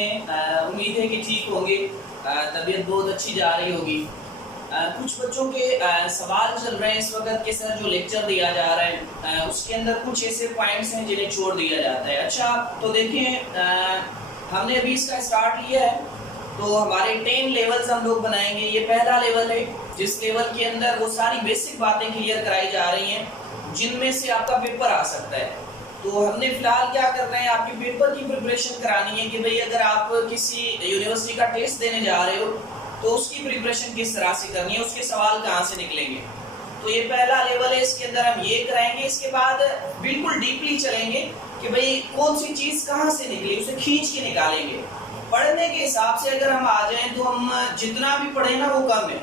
हैं? उम्मीद है कि ठीक होंगे। तबीयत बहुत अच्छी जा रही होगी। कुछ बच्चों के सवाल चल रहे हैं इस वक्त के सर जो लेक्चर दिया जा रहा है उसके अंदर कुछ ऐसे पॉइंट्स हैं जिन्हें छोड़ दिया जाता है। अच्छा तो देखें, हमने अभी इसका स्टार्ट लिया है तो हमारे 10 लेवल्स हम लोग बनाएंगे। ये पहला लेवल है जिस लेवल के अंदर वो सारी बेसिक बातें क्लियर कराई जा रही हैं जिनमें से आपका पेपर आ सकता है। तो हमने फिलहाल क्या करना है, आपके पेपर की प्रिपरेशन करानी है कि भाई अगर आप किसी यूनिवर्सिटी का टेस्ट देने जा रहे हो तो उसकी प्रिपरेशन किस तरह से करनी है, उसके सवाल कहाँ से निकलेंगे। तो ये पहला लेवल है, इसके अंदर हम ये कराएंगे। इसके बाद बिल्कुल डीपली चलेंगे कि भाई कौन सी चीज़ कहाँ से निकली, उसे खींच के निकालेंगे। पढ़ने के हिसाब से अगर हम आ जाएं तो हम जितना भी पढ़े ना वो कम है।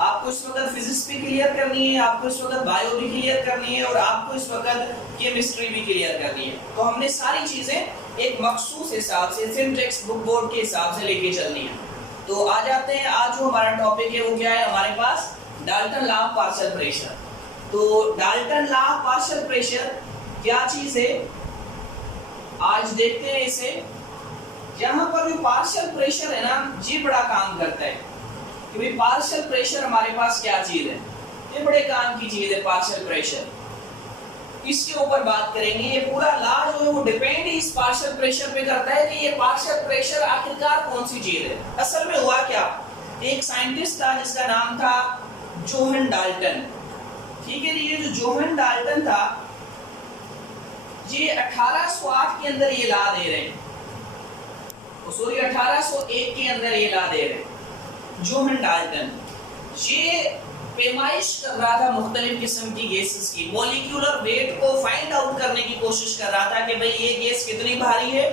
आपको इस वक्त फिजिक्स भी क्लियर करनी है, आपको इस वक्त बायो भी क्लियर करनी है और आपको इस वक्त केमिस्ट्री भी क्लियर करनी है। तो हमने सारी चीज़ें एक मखसूस हिसाब से सिंटैक्स बुक बोर्ड के हिसाब से लेके चलनी है। तो आ जाते हैं, आज जो हमारा टॉपिक है वो क्या है हमारे पास, Dalton law of partial pressure. तो Dalton law of partial pressure क्या चीज़ है आज देखते हैं इसे। यहाँ पर जो पार्शियल प्रेशर है ना ये बड़ा काम करता है कि भाई पार्शियल प्रेशर हमारे पास क्या चीज है, ये बड़े काम की चीज है पार्शियल प्रेशर। इसके ऊपर बात करेंगे। ये पूरा लॉ जो है वो डिपेंड इस पार्शियल प्रेशर पे करता है कि ये पार्शियल प्रेशर आखिरकार कौन सी चीज है। असल में हुआ क्या, एक साइंटिस्ट था जिसका नाम था जोहन डाल्टन। ठीक है, ये जो जोहन डाल्टन था ये 1808 के अंदर ये लॉ दे रहे हैं, सॉरी 1801 के अंदर ये ला दे रहे। जोहन डाल्टन ये पैमाइश कर रहा था मुख्तलिफ किस्म की गैसेस की, मॉलिक्यूलर वेट को फाइंड आउट करने की कोशिश कर रहा था कि भाई ये गैस कितनी भारी है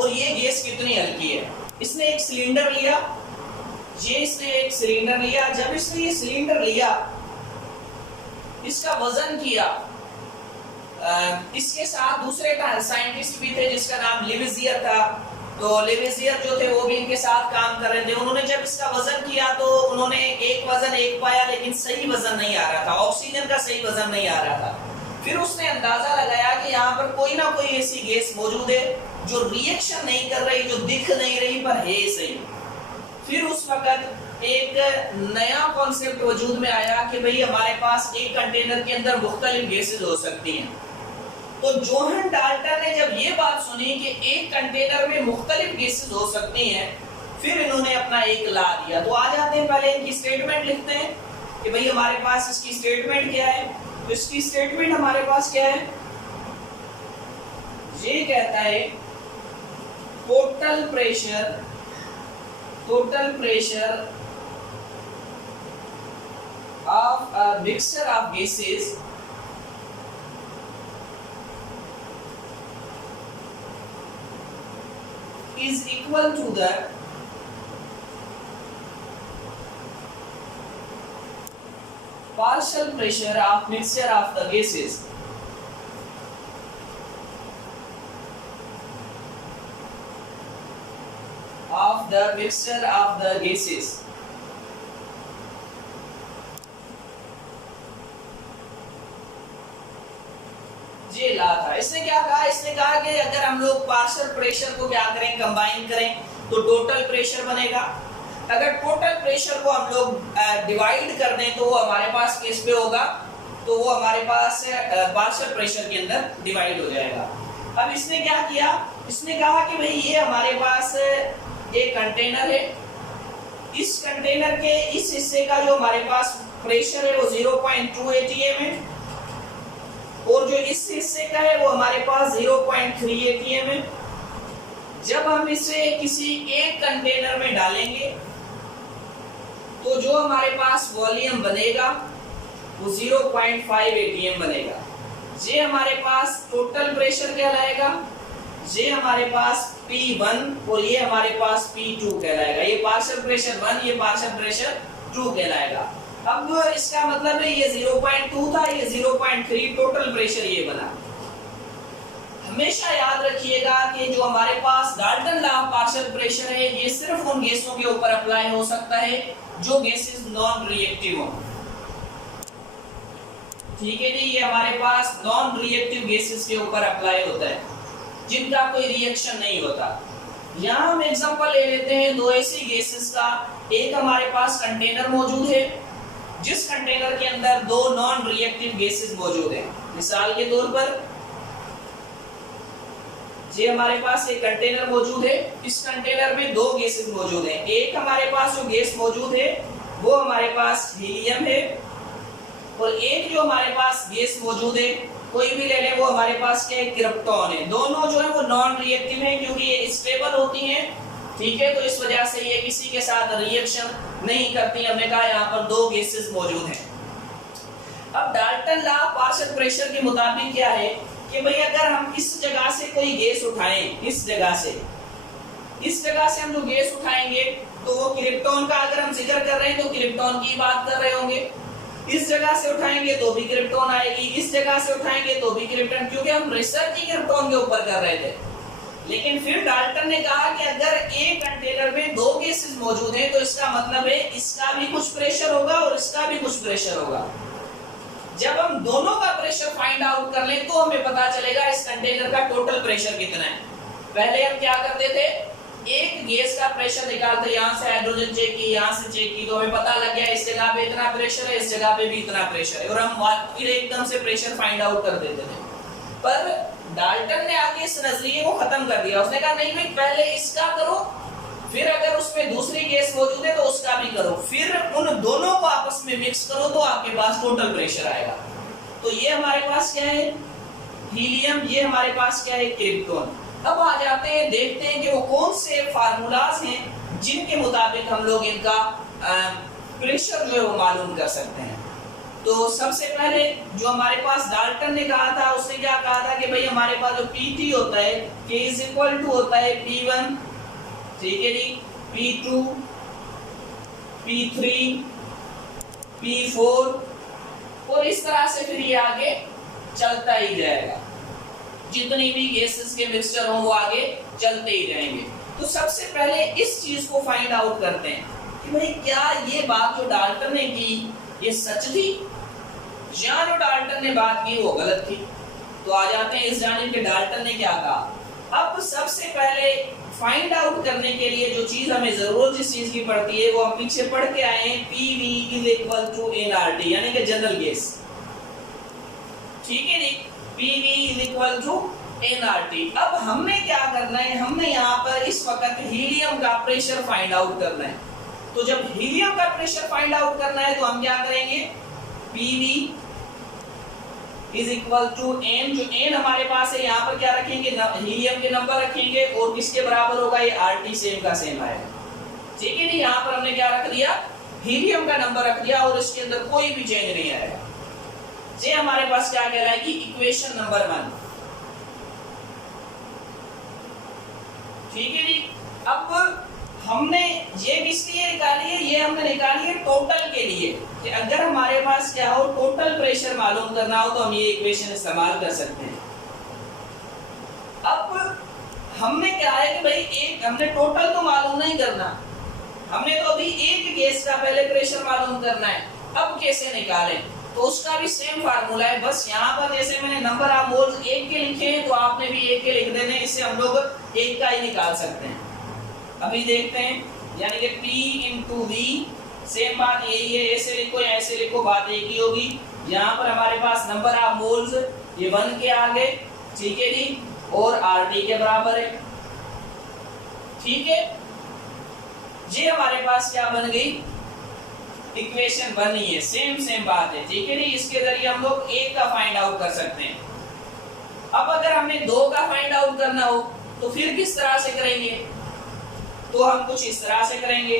और ये गैस कितनी हल्की है। इसने एक सिलेंडर लिया, इसने एक सिलेंडर लिया। जब इसने ये सिलेंडर लिया, इसका वजन किया, इसके साथ दूसरे साइंटिस्ट भी थे जिसका नाम लेविजियर था। तो लेविजियर जो थे वो भी इनके साथ काम कर रहे थे। उन्होंने जब इसका वजन किया तो उन्होंने एक वजन एक पाया, लेकिन सही वजन नहीं आ रहा था, ऑक्सीजन का सही वजन नहीं आ रहा था। फिर उसने अंदाजा लगाया कि यहाँ पर कोई ना कोई ऐसी गैस मौजूद है जो रिएक्शन नहीं कर रही, जो दिख नहीं रही पर है सही। फिर उस वक्त एक नया कॉन्सेप्ट वजूद में आया कि भाई हमारे पास एक कंटेनर के अंदर मुख्तलिफ गैसेज हो सकती हैं। तो जोहन डाल्टन ने जब ये बात सुनी कि एक कंटेनर में मुख्तलिफ गैसेज हो सकती हैं, फिर इन्होंने अपना एक लॉ दिया। तो आ जाते हैं, पहले इनकी स्टेटमेंट लिखते हैं कि भाई हमारे पास इसकी स्टेटमेंट क्या है। तो इसकी स्टेटमेंट हमारे पास क्या है, ये कहता है total pressure of a mixture of gases is equal to the partial pressure of mixture of the gases ये ला था। इसने क्या कहा, इसने कहा कि अगर हम लोग पार्शियल प्रेशर को क्या करें, कंबाइन करें तो टोटल प्रेशर बनेगा। अगर टोटल प्रेशर को हम लोग डिवाइड कर दें तो वो हमारे पास किस पे होगा, तो वो हमारे पास पार्शियल प्रेशर के अंदर डिवाइड हो जाएगा। अब इसने क्या किया, इसने कहा कि भाई ये हमारे पास एक कंटेनर है, इस कंटेनर के इस हिस्से का जो हमारे पास प्रेशर है वो 0.2 atm है और जो इस हिस्से का है वो हमारे पास 0.3 atm है। जब हम इसे किसी एक कंटेनर में डालेंगे तो जो हमारे पास वॉल्यूम बनेगा वो 0.5 atm बनेगा। ये हमारे पास टोटल प्रेशर कहलाएगा, ये हमारे पास P1 और ये हमारे पास P2 कहलाएगा। ये पार्शियल प्रेशर 1, ये पार्शियल प्रेशर 2 कहलाएगा। अब इसका मतलब है ये 0.2 था, ये 0.3, टोटल प्रेशर ये बना। हमेशा याद रखिएगा कि जो हमारे पास Dalton law of partial pressure है ये सिर्फ उन गैसों के ऊपर अप्लाई हो सकता है जो गैसेस नॉन रिएक्टिव हो। ठीक है जी, ये हमारे पास नॉन रिएक्टिव गैसेस के ऊपर अप्लाई होता है जिनका कोई रिएक्शन नहीं होता। यहाँ हम एग्जांपल ले लेते हैं दो ऐसी गैसेस का। एक हमारे पास कंटेनर मौजूद है जिस कंटेनर के अंदर दो नॉन रिएक्टिव गैसेस मौजूद हैं। मिसाल के तौर पर ये हमारे पास एक कंटेनर मौजूद है, इस कंटेनर में दो गैसेस मौजूद हैं। एक हमारे पास जो गैस मौजूद है वो हमारे पास हीलियम है, और एक जो हमारे पास गैस मौजूद है कोई भी ले लें वो हमारे पास क्या है, क्रिप्टॉन है। दोनों जो है वो नॉन रिएक्टिव हैं क्योंकि ये स्टेबल होती हैं, ठीक है, तो इस वजह से ये किसी के साथ रिएक्शन नहीं करती। हमने कहा यहाँ पर दो गैसेस मौजूद हैं। अब डाल्टन लॉ पार्शियल प्रेशर के मुताबिक क्या है कि भाई अगर हम इस जगह से कोई गैस उठाएं, इस जगह से हम जो गैस उठाएंगे तो वो क्रिप्टॉन का अगर हम जिक्र कर रहे हैं तो क्रिप्टॉन की बात कर रहे होंगे। इस जगह से उठाएंगे तो भी क्रिप्टॉन आएगी, इस जगह से उठाएंगे तो भी क्रिप्टॉन, क्योंकि हम रिसर्च ही क्रिप्टॉन के ऊपर कर रहे थे। लेकिन फिर डाल्टन ने कहा कि अगर एक कंटेनर में दो गैसेस मौजूद हैं तो इसका मतलब है इसका भी कुछ प्रेशर होगा और इसका भी कुछ प्रेशर होगा। जब हम दोनों का प्रेशर फाइंड आउट कर लें तो हमें पता चलेगा इस कंटेनर का टोटल प्रेशर कितना है। पहले हम क्या करते थे, एक गैस का प्रेशर निकालते, यहाँ से हाइड्रोजन चेक की, यहाँ से चेक की, तो हमें पता लग गया इस जगह पे इतना प्रेशर है, इस जगह पे भी इतना प्रेशर है, और हम फिर एकदम से प्रेशर फाइंड आउट कर देते थे। पर डाल्टन ने आगे इस नजरिए को खत्म कर दिया। उसने कहा नहीं भाई, पहले इसका करो, फिर अगर उसमें दूसरी गैस मौजूद है तो उसका भी करो, फिर उन दोनों को आपस में मिक्स करो तो आपके पास टोटल प्रेशर आएगा। तो ये हमारे पास क्या है, हीलियम, ये हमारे पास क्या है, क्रिप्टॉन। अब आ जाते हैं, देखते हैं कि वो कौन से फार्मूलाज हैं जिनके मुताबिक हम लोग इनका प्रेशर जो है वो मालूम कर सकते हैं। तो सबसे पहले जो हमारे पास डाल्टन ने कहा था, उसने क्या कहा था कि भाई हमारे पास जो P होता है, K इज इक्वल टू होता है P1, ठीक है जी, P2, P3, P4, और इस तरह से फिर ये आगे चलता ही जाएगा। जितनी भी गैसेस के मिक्सचर हो वो आगे चलते ही रहेंगे। तो सबसे पहले इस चीज को फाइंड आउट करते हैं कि भाई क्या ये बात जो डाल्टन ने की ये सच थी, या जो डाल्टन ने बात की वो गलत थी। तो आ जाते हैं इस जानिब के डाल्टन ने क्या कहा। अब सबसे पहले फाइंड आउट करने के लिए जो चीज हमें जरूरत जिस चीज की पड़ती है वो हम पीछे पढ़ के आए हैं, PV is equal to nRT, यानी कि जनरल गैस, ठीक है जी, PV is equal to nRT। अब हमने क्या करना है, हमने यहाँ पर इस वक्त हीलियम का प्रेशर फाइंड आउट करना है। तो जब हीलियम का प्रेशर फाइंड आउट करना है तो हम क्या करेंगे, PV is equal to n, जो n हमारे पास है यहाँ पर क्या रखेंगे, हीलियम के नंबर रखेंगे, और किसके बराबर होगा, ये RT सेम का सेम आएगा, ठीक है। यहाँ पर हमने क्या रख दिया, हीलियम का नंबर रख दिया, और इसके अंदर कोई भी चेंज नहीं आएगा। ये हमारे पास क्या कहलाएगी, इक्वेशन नंबर 1, ठीक है जी। अब हमने ये इसलिए निकाली है, ये हमने निकाली है टोटल के लिए, कि अगर हमारे पास क्या हो, टोटल प्रेशर मालूम करना हो तो हम ये इक्वेशन इस्तेमाल कर सकते हैं। अब हमने क्या है कि भाई एक हमने टोटल तो मालूम नहीं करना, हमने तो अभी एक गैस का पहले प्रेशर मालूम करना है। अब कैसे निकालें, तो उसका भी सेम फार्मूला है, बस यहाँ पर जैसे मैंने नंबर ऑफ मोल्स एक के लिखे हैं तो आपने भी एक के लिख देने, इससे हम लोग एक का ही निकाल सकते हैं। अभी देखते हैं, यानी कि P इंटू V, सेम बात यही है, ऐसे लिखो या ऐसे लिखो, बात एक ही होगी। यहाँ पर हमारे पास नंबर ऑफ मोल्स ये 1 के आगे, ठीक है जी, और RT के बराबर है, ठीक है। ये हमारे पास क्या बन गई, इक्वेशन 1 ही है, सेम बात है, ठीक है जी। इसके जरिए हम लोग एक का फाइंड आउट कर सकते हैं। अब अगर हमने 2 का फाइंड आउट करना हो तो फिर किस तरह से करेंगे, तो हम कुछ इस तरह से करेंगे,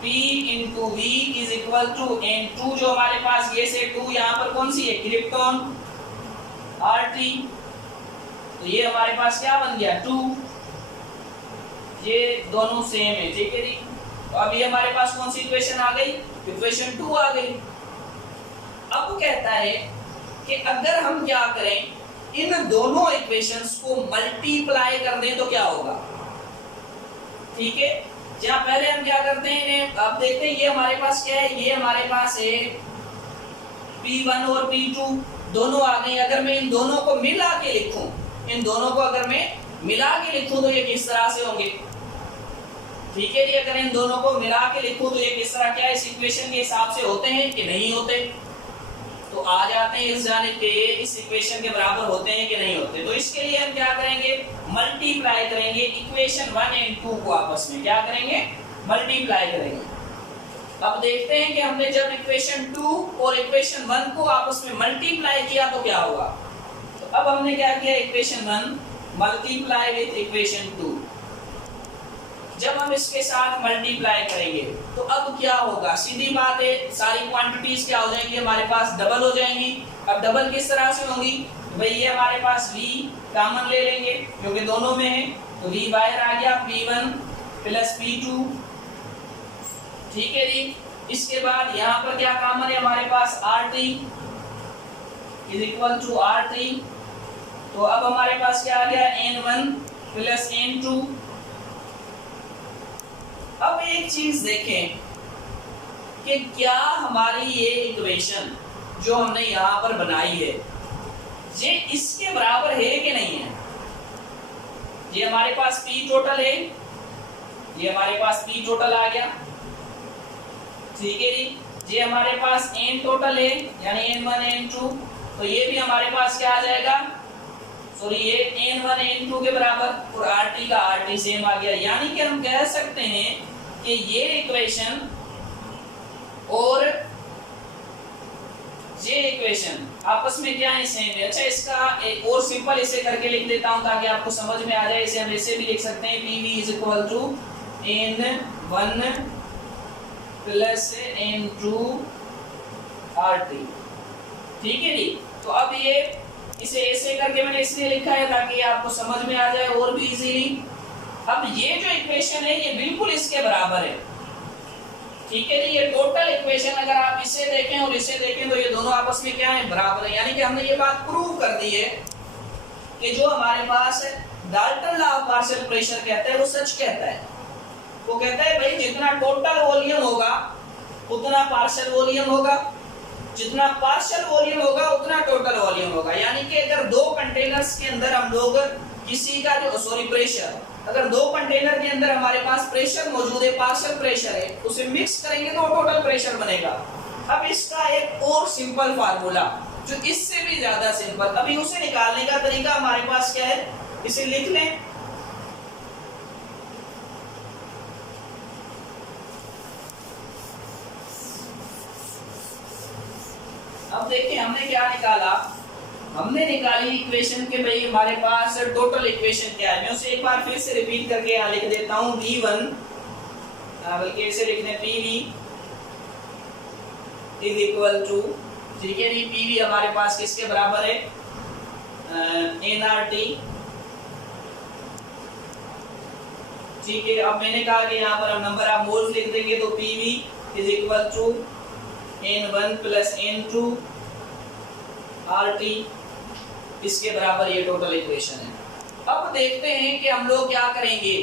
P into V is equal to N2, जो हमारे पास गैस है 2, यहाँ पर कौन सी है, क्रिप्टॉन, RT, तो ये हमारे पास क्या बन गया 2, ये दोनों सेम है, ठीक है जी। तो अब ये हमारे पास कौन सी इक्वेशन आ गई, इक्वेशन 2 आ गई। अब कहता है कि अगर हम क्या करें, इन दोनों इक्वेशंस को मल्टीप्लाई कर दें तो क्या होगा, ठीक है। जहाँ पहले हम क्या करते हैं इन्हें, अब देखते हैं ये हमारे पास क्या है, ये हमारे पास है P1 और P2 दोनों आ गए। अगर मैं इन दोनों को मिला के लिखूं, इन दोनों को अगर मैं मिला के लिखूं तो ये किस तरह से होंगे, ठीक है जी। अगर इन दोनों को मिला के लिखूं तो ये किस तरह क्या इस इक्वेशन के हिसाब से होते हैं कि नहीं होते, तो आ जाते हैं इस जानिब के ये इस इक्वेशन के बराबर होते हैं कि नहीं होते। तो इसके लिए हम क्या करेंगे, मल्टीप्लाई करेंगे इक्वेशन 1 एंड 2 को आपस में, क्या करेंगे, मल्टीप्लाई करेंगे। अब देखते हैं कि हमने जब इक्वेशन 2 और इक्वेशन 1 को आपस में मल्टीप्लाई किया तो क्या हुआ। तो अब हमने क्या किया, इक्वेशन 1 मल्टीप्लाई विद इक्वेशन 2, जब हम इसके साथ मल्टीप्लाई करेंगे तो अब क्या होगा, सीधी बात है, सारी क्वांटिटीज क्या हो जाएंगी हमारे पास, डबल हो जाएंगी। अब डबल किस तरह से होंगी भाई, ये हमारे पास v कॉमन ले लेंगे क्योंकि दोनों में है, तो v बाहर आ गया, p1 प्लस p2, ठीक है जी। इसके बाद यहाँ पर क्या कॉमन है हमारे पास, r3 is equal to r3, तो अब हमारे पास क्या आ गया, n1 प्लस n2। अब एक चीज देखें कि क्या हमारी ये इक्वेशन जो हमने यहां पर बनाई है ये इसके बराबर है कि नहीं है। ये हमारे पास p टोटल है, ये हमारे पास p टोटल आ गया, ठीक है जी। ये हमारे पास n टोटल है यानी n1 n2, तो ये भी हमारे पास क्या आ जाएगा, सॉरी ये n1 n2 के बराबर, और rt का rt सेम आ गया। यानी कि हम कह सकते हैं कि ये इक्वेशन और ये इक्वेशन आपस में क्या है, सेम है। अच्छा, इसका एक और सिंपल इसे करके लिख देता हूं ताकि आपको समझ में आ जाए। इसे हम ऐसे भी लिख सकते हैं, pv is equal to n1 plus n2 rt, ठीक है जी। तो अब ये इसे ऐसे करके मैंने इसलिए लिखा है ताकि आपको समझ में आ जाए और भी इजीली। अब ये जो इक्वेशन है ये बिल्कुल इसके बराबर है, ठीक है जी। ये टोटल इक्वेशन अगर आप इसे देखें और इसे देखें तो ये दोनों आपस में क्या है, बराबर है। यानी कि हमने ये बात प्रूव कर दी है कि जो हमारे पास Dalton law of partial pressure कहता है वो सच कहता है। वो कहता है भाई जितना टोटल वॉल्यूम होगा उतना पार्शियल वॉल्यूम होगा, जितना पार्शियल वॉल्यूम होगा उतना टोटल वॉल्यूम होगा। यानी कि अगर दो कंटेनर्स के अंदर हम लोग किसी का जो प्रेशर, अगर दो कंटेनर के अंदर हमारे पास प्रेशर मौजूद है, पार्शियल प्रेशर है, उसे मिक्स करेंगे तो टोटल प्रेशर बनेगा। अब इसका एक और सिंपल फार्मूला जो इससे भी ज्यादा सिंपल, अभी उसे निकालने का तरीका हमारे पास क्या है, इसे लिख लें। अब देखिए हमने क्या निकाला, हमने निकाली इक्वेशन के भाई हमारे पास टोटल इक्वेशन क्या है। मैं उसे एक बार फिर से रिपीट करके यहाँ लिख देता हूँ, v1 बल्कि ऐसे लिखने pv इज इक्वल टू, ठीक है जी, pv हमारे पास किसके बराबर है, nRT, ठीक है। अब मैंने कहा कि यहाँ पर हम नंबर ऑफ मोल्स लिख देंगे तो pv is equal to n1 plus n2 rt, इसके बराबर ये टोटल इक्वेशन है। अब देखते हैं कि हम लोग क्या करेंगे।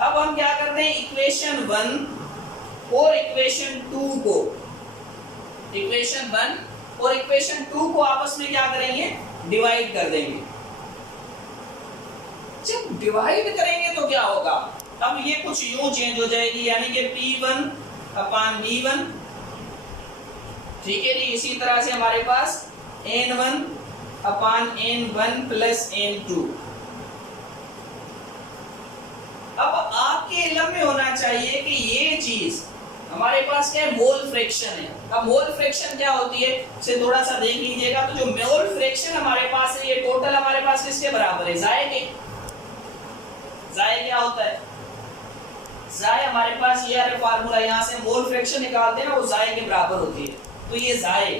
अब हम क्या करते हैं, इक्वेशन 1 और इक्वेशन 2 को, इक्वेशन 1 और इक्वेशन 2 को आपस में क्या करेंगे, डिवाइड कर देंगे। जब डिवाइड करेंगे तो क्या होगा, अब ये कुछ यूं चेंज हो जाएगी, यानी कि p1 अपान v1, ठीक है जी। इसी तरह से हमारे पास n1 अपान n1 प्लस n2। अब आपके इल्म में होना चाहिए कि ये चीज हमारे पास क्या है, मोल फ्रैक्शन है। अब मोल फ्रैक्शन क्या होती है इसे थोड़ा सा देख लीजिएगा। तो जो मोल फ्रैक्शन हमारे पास है ये टोटल हमारे पास किसके बराबर है, जाए के। जाए क्या होता है, जाए हमारे पास ये है फार्मूला, यहाँ से मोल फ्रैक्शन निकालते हैं ना, वो जाए के बराबर होती है। तो ये जाए,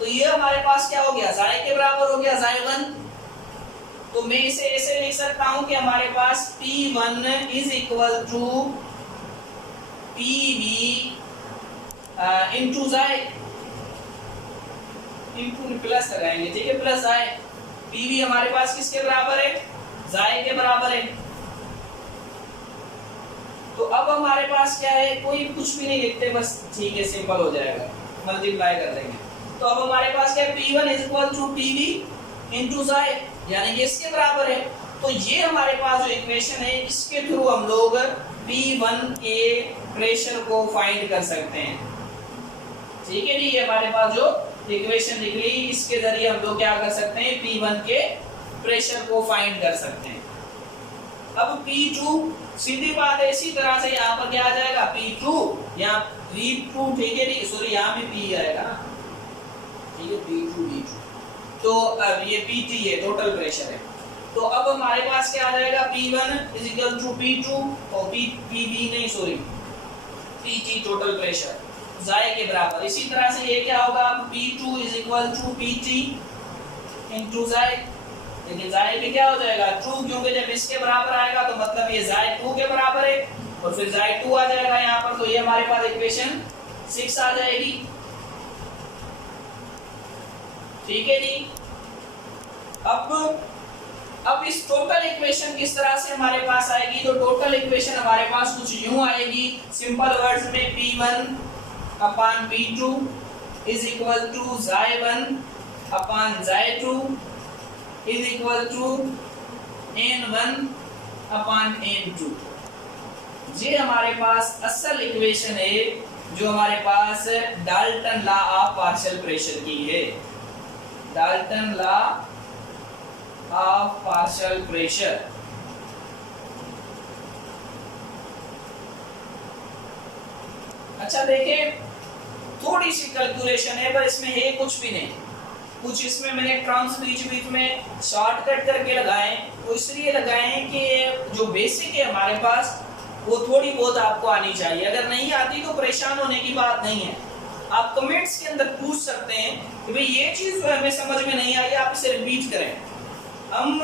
तो ये हमारे पास क्या हो गया, जाए के बराबर हो गया, जाए 1। तो मैं इसे ऐसे लिख सकता हूं कि हमारे पास P1 is equal to PV into जाए, इनटू प्लस लगाएंगे, ठीक है, प्लस जाए। PV हमारे पास किसके बराबर है, जाए के बराबर है। तो अब हमारे पास क्या है, कोई कुछ भी नहीं लिखते, बस ठीक है, सिंपल हो जाएगा, मल्टीप्लाई कर देंगे। तो अब हमारे पास क्या है, P1 is equal to PV into जाए, यानी कि इसके बराबर है। तो ये हमारे पास जो इक्वेशन है इसके थ्रू हम लोग P1 के प्रेशर को फाइंड कर सकते हैं। ठीक है जी, ये हमारे पास जो इक्वेशन निकली इसके जरिए हम लोग क्या कर सकते हैं, P1 के प्रेशर को फाइंड कर सकते हैं। अब P2 सीधी बात है, इसी तरह से यहाँ पर क्या आ जाएगा P2, यहाँ V2, ठीक है जी, सॉरी यहाँ भी P आएगा ना, ठीक है P2 V2, तो अब ये PT है, टोटल प्रेशर है। तो अब हमारे पास क्या आ जाएगा P1 is equal to P2 और PV नहीं सॉरी PT टोटल प्रेशर जाए के बराबर। इसी तरह से ये क्या होगा P2 is equal to PT into जाए, लेकिन जाए के क्या हो जाएगा 2, क्योंकि जब इसके बराबर आएगा तो मतलब ये जाए 2 के बराबर है और फिर जाए 2 आ जाएगा यहाँ पर, तो ये हमारे पास इक्वेशन 6 आ जाएगी। ठीक है जी, अब इस टोटल इक्वेशन किस तरह से हमारे पास आएगी, तो टोटल इक्वेशन हमारे पास कुछ यूं आएगी, सिंपल वर्ड्स में P1 upon P2 is equal to Xi1 upon Xi2 is equal to N1 upon N2। ये हमारे पास असल इक्वेशन है जो हमारे पास Dalton law of partial pressure की है, Dalton law of partial pressure. अच्छा देखिए, थोड़ी सी कैलकुलेशन है पर इसमें है कुछ भी नहीं, कुछ इसमें मैंने टर्म्स बीच बीच में शॉर्टकट करके लगाए, वो इसलिए लगाए कि जो बेसिक है हमारे पास वो थोड़ी बहुत आपको आनी चाहिए, अगर नहीं आती तो परेशान होने की बात नहीं है। आप कमेंट्स के अंदर पूछ सकते हैं कि भाई ये चीज जो हमें समझ में नहीं आई, आप इसे रिपीट करें, हम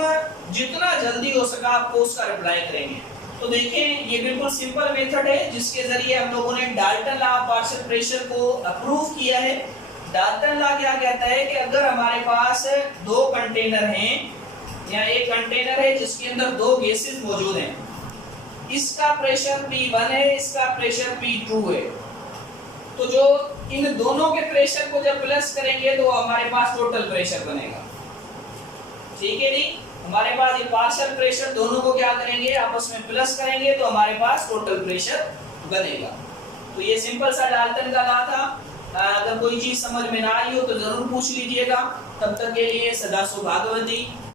जितना जल्दी हो सका आपको उसका रिप्लाई करेंगे। तो देखें, ये बिल्कुल सिंपल मेथड है जिसके जरिए हम लोगों ने Dalton law of partial pressure को अप्रूव किया है। डाल्टन लॉ क्या कहता है कि अगर हमारे पास 2 कंटेनर हैं या एक कंटेनर है जिसके अंदर 2 गैसेस मौजूद हैं, इसका प्रेशर P1 है, इसका प्रेशर P2 है, तो जो इन दोनों के प्रेशर को जब प्लस करेंगे तो हमारे पास टोटल प्रेशर बनेगा। ठीक है जी, हमारे पास ये पार्शियल प्रेशर दोनों को क्या करेंगे आपस में प्लस करेंगे तो हमारे पास टोटल प्रेशर बनेगा। तो ये सिंपल सा डाल्टन का लॉ था। अगर कोई चीज समझ में ना आई हो तो जरूर पूछ लीजिएगा। तब तक के लिए सदा सुभागवती।